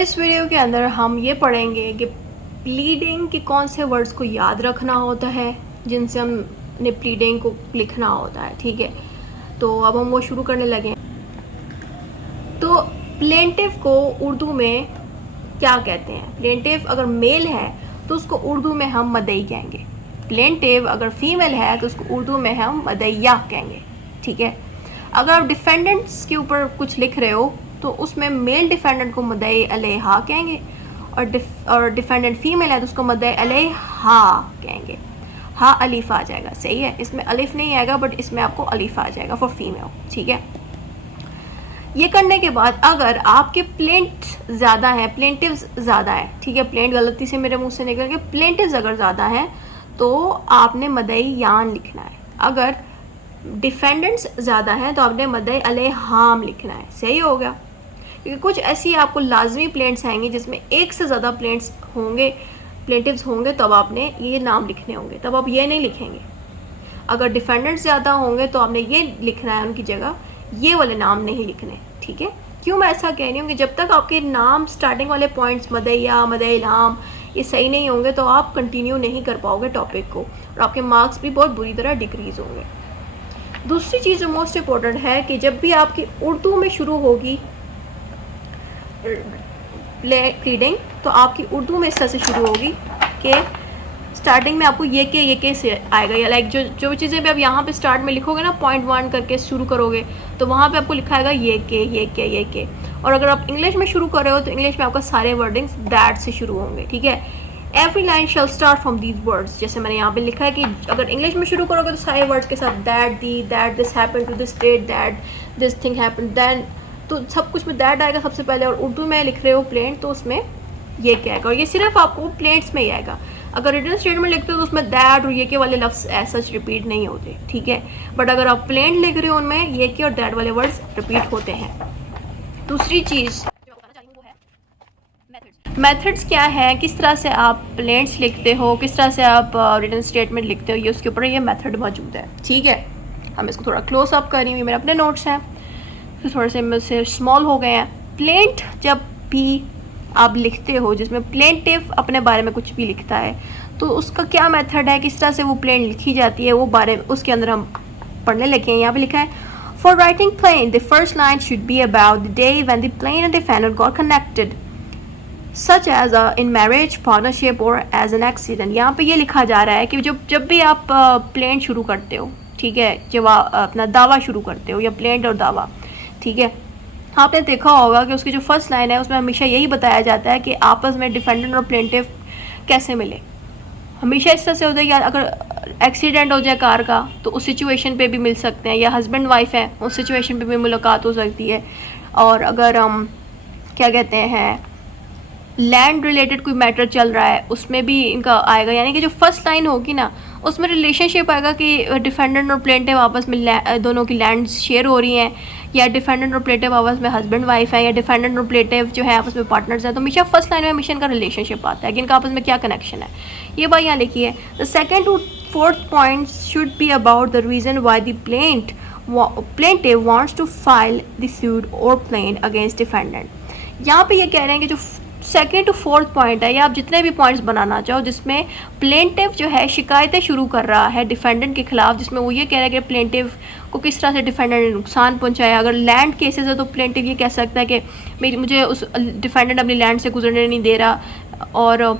इस वीडियो के अंदर हम ये पढ़ेंगे कि प्लीडिंग के कौन से वर्ड्स को याद रखना होता है जिनसे हमने प्लीडिंग को लिखना होता है। ठीक है, तो अब हम वो शुरू करने लगे। तो प्लेंटिव को उर्दू में क्या कहते हैं? प्लेंटिव अगर मेल है तो उसको उर्दू में हम मदई कहेंगे। प्लेंटिव अगर फीमेल है तो उसको उर्दू में हम मदैया कहेंगे। ठीक है, अगर आप डिफेंडेंट्स के ऊपर कुछ लिख रहे हो तो उसमें मेल डिफेंडेंट को मदई अलैहा कहेंगे और डिफेंडेंट फीमेल है तो उसको मदई अलैहा कहेंगे। हा अलीफ आ जाएगा, सही है, इसमें अलिफ नहीं आएगा बट इसमें आपको अलिफ आ जाएगा फॉर फीमेल। ठीक है, ये करने के बाद अगर आपके प्लेंट ज़्यादा है, प्लेंटिव्स ज़्यादा है, ठीक है, प्लेंट गलती से मेरे मुंह से निकल के, प्लेंटिव्स अगर ज़्यादा है तो आपने मदई यान लिखना है। अगर डिफेंडेंट्स ज़्यादा हैं तो आपने मदई अलैहाम लिखना है। सही हो गया, क्योंकि कुछ ऐसी आपको लाजमी प्लेंट्स आएंगे जिसमें एक से ज़्यादा प्लेंट्स होंगे, प्लेंटिव्स होंगे, तब आपने ये नाम लिखने होंगे, तब आप ये नहीं लिखेंगे। अगर डिफेंडेंट्स ज़्यादा होंगे तो आपने ये लिखना है उनकी जगह, ये वाले नाम नहीं लिखने। ठीक है, क्यों मैं ऐसा कह रही हूँ कि जब तक आपके नाम स्टार्टिंग वाले पॉइंट्स मदैया मदैलाम ये सही नहीं होंगे तो आप कंटिन्यू नहीं कर पाओगे टॉपिक को और आपके मार्क्स भी बहुत बुरी तरह डिक्रीज़ होंगे। दूसरी चीज़ जो मोस्ट इम्पोर्टेंट है कि जब भी आपकी उर्दू में शुरू होगी रीडिंग तो आपकी उर्दू में इस तरह से शुरू होगी कि स्टार्टिंग में आपको ये के से आएगा, या लाइक जो चीज़ें भी आप यहाँ पे स्टार्ट में लिखोगे ना, पॉइंट 1 करके शुरू करोगे तो वहाँ पे आपको लिखा आएगा ये के। और अगर आप इंग्लिश में शुरू कर रहे हो तो इंग्लिश में आपका सारे वर्डिंग्स दैट से शुरू होंगे। ठीक है, every line shell start from these words, जैसे मैंने यहाँ पे लिखा है कि अगर इंग्लिश में शुरू करोगे तो सारे वर्ड्स के साथ that, the, that, this happen to this state, that this thing happen, then, तो सब कुछ में दैट आएगा सबसे पहले। और उर्दू में लिख रहे हो प्लेंट तो उसमें ये क्या आएगा, और ये सिर्फ आपको प्लेंट्स में ही आएगा। अगर रिटन स्टेटमेंट लिखते हो तो उसमें दैट और ये के वाले लफ्ज़ सच रिपीट नहीं होते। ठीक है, बट अगर आप प्लेंट लिख रहे हो उनमें ये के और दैट वाले वर्ड्स रिपीट होते हैं। दूसरी चीज़ मेथड्स क्या है, किस तरह से आप प्लेंट्स लिखते हो, किस तरह से आप रिटन स्टेटमेंट लिखते हो, ये उसके ऊपर ये मेथड मौजूद है। ठीक है, हम इसको थोड़ा क्लोज अप कर रही हूँ, मेरे अपने नोट्स हैं तो थोड़े से मुझसे स्मॉल हो गए हैं। प्लेंट जब भी आप लिखते हो जिसमें प्लेंटिव अपने बारे में कुछ भी लिखता है तो उसका क्या मेथड है, किस तरह से वो प्लेंट लिखी जाती है, वो बारे उसके अंदर हम पढ़ने लगे हैं। यहाँ पे लिखा है, for writing plain the first line should be about the day when the plain and defendant got connected such as in marriage, partnership और एज एन एक्सीडेंट। यहाँ पे ये लिखा जा रहा है कि जब भी आप प्लेंट शुरू करते हो, ठीक है, जब आप अपना दावा शुरू करते हो या प्लेंट और दावा, ठीक है, आपने देखा होगा कि उसकी जो फर्स्ट लाइन है उसमें हमेशा यही बताया जाता है कि आपस में डिफेंडेंट और प्लेंटिव कैसे मिले। हमेशा इस तरह से होता है कि अगर एक्सीडेंट हो जाए कार का तो उस सिचुएशन पे भी मिल सकते हैं, या हस्बैंड वाइफ है उस सिचुएशन पे भी मुलाकात हो सकती है। और अगर हम क्या कहते हैं लैंड रिलेटेड कोई मैटर चल रहा है उसमें भी इनका आएगा, यानी कि जो फर्स्ट लाइन होगी ना उसमें रिलेशनशिप आएगा कि डिफेंडेंट और प्लेंटिव आपस में दोनों की लैंड शेयर हो रही हैं, या डिफेंडेंट और प्लेंटिव आपस में हस्बैंड वाइफ है, या डिफेंडेंट और प्लेंटिव जो है आपस में पार्टनर्स हैं। तो हमेशा फर्स्ट लाइन में हमेशा इनका रिलेशनशिप आता है कि इनका आपस में क्या कनेक्शन है। ये बात यहाँ लिखी है, the second to fourth point should be about the reason why the plaintiff wants to file the suit और प्लेंट अगेंस्ट डिफेंडेंट। यहाँ पे ये कह रहे हैं कि जो सेकेंड टू फोर्थ पॉइंट है, या आप जितने भी पॉइंट्स बनाना चाहो जिसमें प्लेंटिव जो है शिकायतें शुरू कर रहा है डिफेंडेंट के खिलाफ, जिसमें वो ये कह रहा है कि प्लेंटिव को किस तरह से डिफेंडेंट ने नुकसान पहुंचाया। अगर लैंड केसेस है तो प्लेंटिव ये कह सकता है कि मुझे उस डिफेंडेंट अपनी लैंड से गुजरने नहीं दे रहा और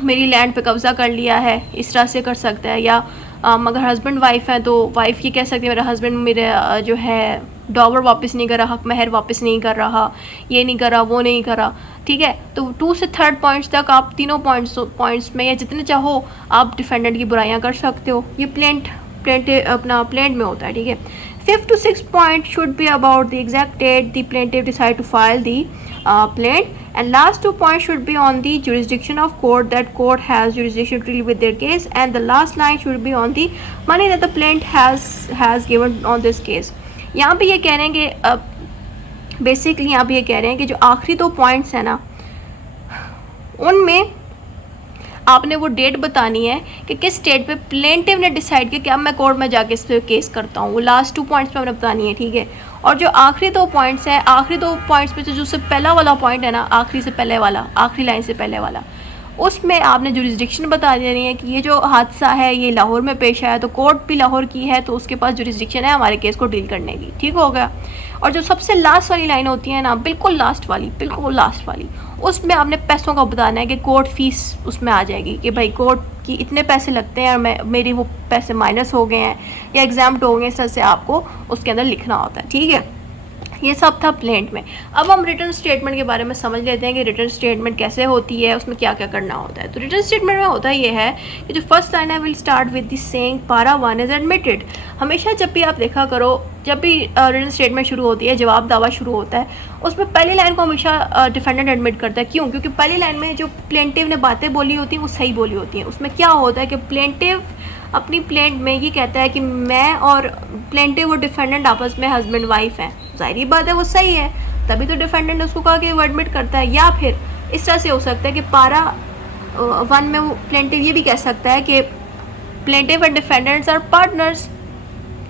मेरी लैंड पे कब्ज़ा कर लिया है, इस तरह से कर सकता है। या अगर हस्बैंड वाइफ है तो वाइफ ये कह सकती है मेरा हस्बैंड मेरे जो है डॉवर वापस नहीं कर रहा, हक महर वापस नहीं कर रहा, ये नहीं कर रहा, वो नहीं कर रहा। ठीक है, तो 2 से 3rd पॉइंट्स तक आप तीनों पॉइंट्स में या जितने चाहो आप डिफेंडेंट की बुराइयां कर सकते हो। ये अपना प्लेंट में होता है। ठीक है, 5th to 6th point should be about the exact date the plaintiff decide to file the plaint, and last 2 points should be on the jurisdiction of court, that court has jurisdiction to deal with their case, and the last line should be on the money that the plaintiff has given on this case। यहाँ पे ये कह रहे हैं कि basically यहाँ पे ये कह रहे हैं कि जो आखिरी 2 पॉइंट्स हैं ना उनमें आपने वो डेट बतानी है कि किस स्टेट पे प्लेंटिव ने डिसाइड किया कि अब मैं कोर्ट में जाके इस पर केस करता हूँ। वो लास्ट 2 पॉइंट्स पे हमने बतानी है, ठीक है। और जो आखिरी 2 पॉइंट्स हैं, आखिरी 2 पॉइंट्स में जो पहला वाला पॉइंट है ना, आखिरी से पहले वाला, आखिरी लाइन से पहले वाला, उसमें आपने जुरिस्डिक्शन बता देनी है कि ये जो हादसा है ये लाहौर में पेश आया, तो कोर्ट भी लाहौर की है, तो उसके पास जुरिस्डिक्शन है हमारे केस को डील करने की, ठीक हो गया। और जो सबसे लास्ट वाली लाइन होती है ना, बिल्कुल लास्ट वाली, उसमें आपने पैसों का बताना है कि कोर्ट फीस उसमें आ जाएगी कि भाई कोर्ट की इतने पैसे लगते हैं और मेरी वो पैसे माइनस हो गए हैं या एग्जाम्प्ट हो गए, इस तरह से आपको उसके अंदर लिखना होता है, ठीक है। ये सब था प्लेंट में। अब हम रिटर्न स्टेटमेंट के बारे में समझ लेते हैं कि रिटर्न स्टेटमेंट कैसे होती है, उसमें क्या क्या करना होता है। तो रिटर्न स्टेटमेंट में होता ये है कि जो फर्स्ट लाइन है will start with the saying पारा 1 इज एडमिटेड। हमेशा जब भी आप देखा करो, जब भी रिटर्न स्टेटमेंट शुरू होती है, जवाब दावा शुरू होता है, उसमें पहली लाइन को हमेशा डिफेंडेंट एडमिट करता है। क्यों? क्योंकि पहली लाइन में जो प्लेंटिव ने बातें बोली होती हैं वो सही बोली होती हैं। उसमें क्या होता है कि प्लेंटिव अपनी प्लेंट में ये कहता है कि मैं और प्लेंटिव और डिफेंडेंट आपस में हस्बैंड वाइफ हैं। ज़ाहिर बात है वो सही है, तभी तो डिफेंडेंट उसको कहा कि वो एडमिट करता है। या फिर इस तरह से हो सकता है कि पारा 1 में वो प्लेंटिव ये भी कह सकता है कि plaintiff and defendants are partners,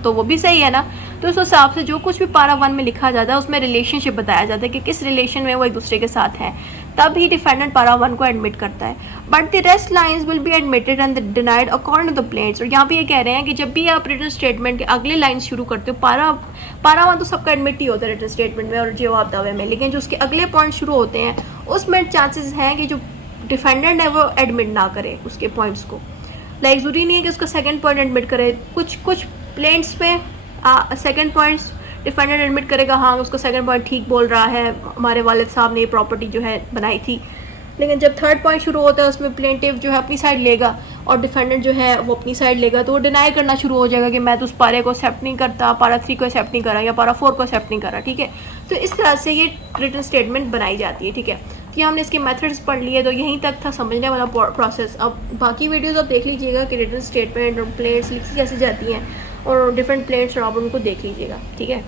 तो वो भी सही है ना। तो उस हिसाब से जो कुछ भी पारा 1 में लिखा जाता है उसमें रिलेशनशिप बताया जाता है कि किस रिलेशन में वो एक दूसरे के साथ हैं, तब ही डिफेंडेंट पारा 1 को एडमिट करता है। But the rest lines will be admitted and denied according to the plaints. और यहाँ पे ये कह रहे हैं कि जब भी आप रिटर्न स्टेटमेंट के अगले लाइन शुरू करते हो, पारा 1 तो सबका एडमिट ही होता है रिटर्न स्टेटमेंट में और जवाब दावे में, लेकिन जो उसके अगले पॉइंट शुरू होते हैं उसमें चांसेस हैं कि जो डिफेंडेंट है वो एडमिट ना करे उसके पॉइंट्स को। लाइक ज़रूरी नहीं है कि उसका सेकेंड पॉइंट एडमिट करे, कुछ प्लेंट्स में सेकेंड पॉइंट्स डिफेंडेंट एडमिट करेगा, हाँ उसका सेकंड पॉइंट ठीक बोल रहा है, हमारे वालिद साहब ने ये प्रॉपर्टी जो है बनाई थी। लेकिन जब थर्ड पॉइंट शुरू होता है उसमें प्लेंटिव जो है अपनी साइड लेगा और डिफेंडेंट जो है वो अपनी साइड लेगा, तो वो डिनाई करना शुरू हो जाएगा कि मैं तो उस पारे को एक्सेप्ट नहीं करता, पारा 3 को एक्सेप्ट नहीं करा या पारा 4 को एक्सेप्ट नहीं करा, ठीक है। तो इस तरह से ये रिटन स्टेटमेंट बनाई जाती है, ठीक है। कि हमने इसके मेथड्स पढ़ लिए, तो यहीं तक था समझने वाला प्रोसेस। अब बाकी वीडियोस आप देख लीजिएगा कि रिटन स्टेटमेंट और प्लेट्स लिखी कैसे जाती हैं और डिफरेंट प्लेट्स और आप उनको देख लीजिएगा, ठीक है।